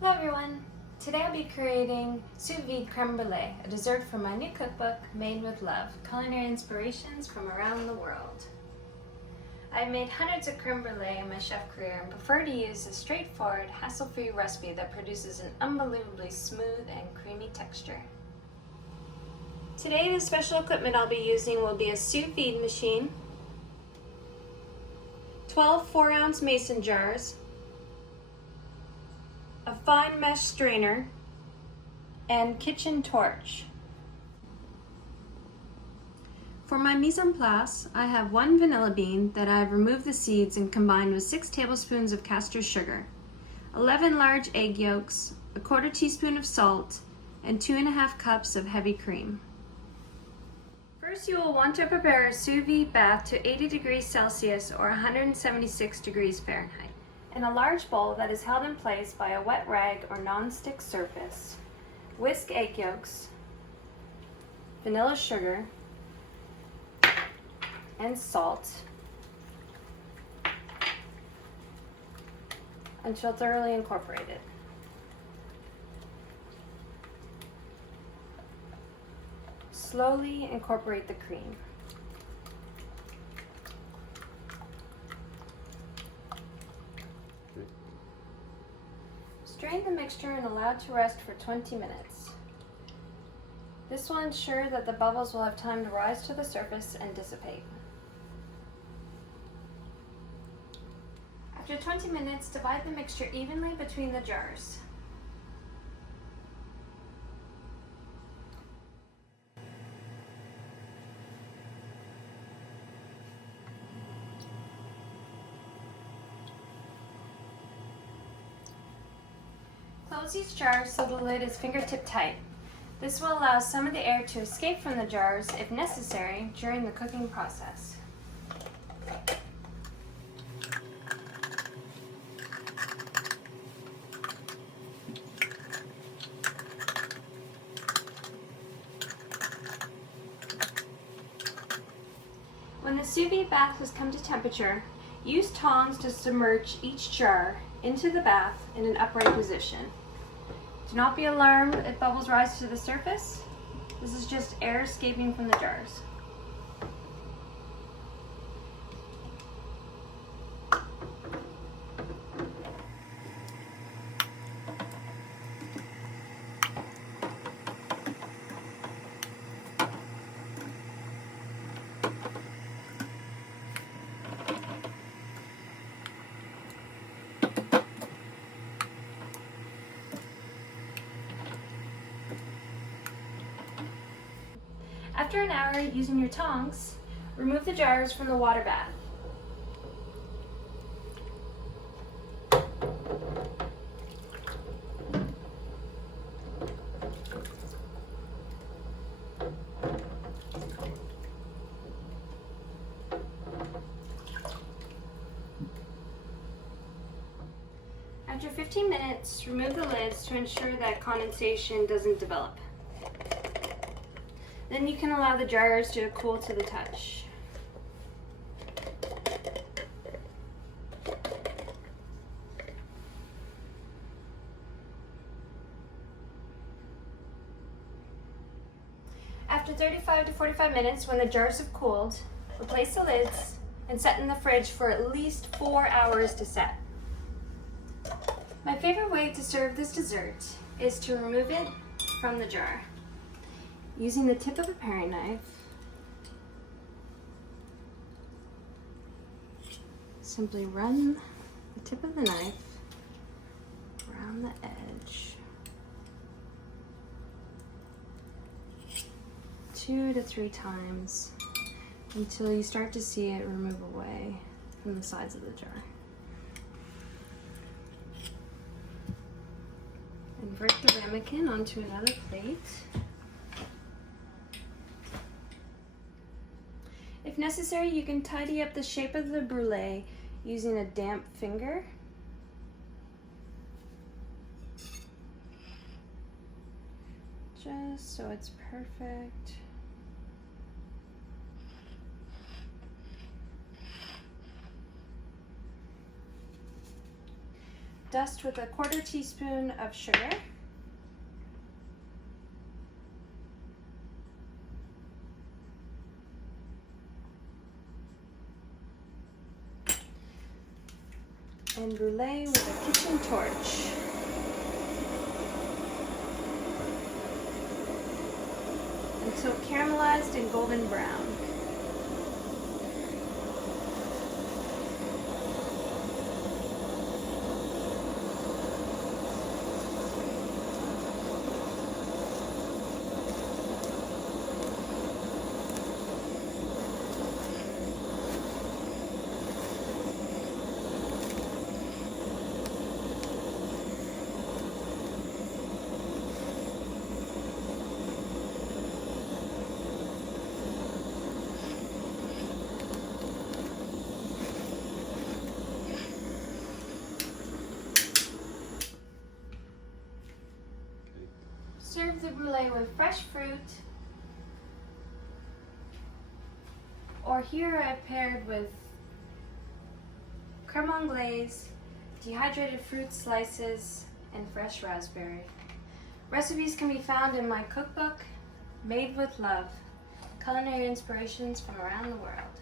Hello everyone! Today I'll be creating Sous Vide Creme Brûlée, a dessert from my new cookbook, Made with Love, culinary inspirations from around the world. I've made hundreds of creme brulee in my chef career and prefer to use a straightforward, hassle-free recipe that produces an unbelievably smooth and creamy texture. Today the special equipment I'll be using will be a sous vide machine, 12 4-ounce mason jars, a fine mesh strainer, and kitchen torch. For my mise en place, I have 1 vanilla bean that I've removed the seeds and combined with 6 tablespoons of castor sugar, 11 large egg yolks, a 1/4 teaspoon of salt, and 2½ cups of heavy cream. First, you will want to prepare a sous vide bath to 80 degrees Celsius or 176 degrees Fahrenheit. In a large bowl that is held in place by a wet rag or non-stick surface, whisk egg yolks, vanilla sugar, and salt until thoroughly incorporated. Slowly incorporate the cream. Strain the mixture and allow it to rest for 20 minutes. This will ensure that the bubbles will have time to rise to the surface and dissipate. After 20 minutes, divide the mixture evenly between the jars. Close each jar so the lid is fingertip tight. This will allow some of the air to escape from the jars if necessary during the cooking process. When the sous vide bath has come to temperature, use tongs to submerge each jar into the bath in an upright position. Do not be alarmed if bubbles rise to the surface. This is just air escaping from the jars. After an hour, using your tongs, remove the jars from the water bath. After 15 minutes, remove the lids to ensure that condensation doesn't develop. Then you can allow the jars to cool to the touch. After 35 to 45 minutes, when the jars have cooled, replace the lids and set in the fridge for at least 4 hours to set. My favorite way to serve this dessert is to remove it from the jar. Using the tip of a paring knife, simply run the tip of the knife around the edge 2 to 3 times until you start to see it remove away from the sides of the jar. Invert the ramekin onto another plate. If necessary, you can tidy up the shape of the brulee using a damp finger. Just so it's perfect. Dust with a 1/4 teaspoon of sugar. And brûlée with a kitchen torch. Until caramelized and golden brown. Serve the brûlée with fresh fruit, or here I paired with creme anglaise, dehydrated fruit slices, and fresh raspberry. Recipes can be found in my cookbook, Made with Love, Culinary Inspirations from Around the World.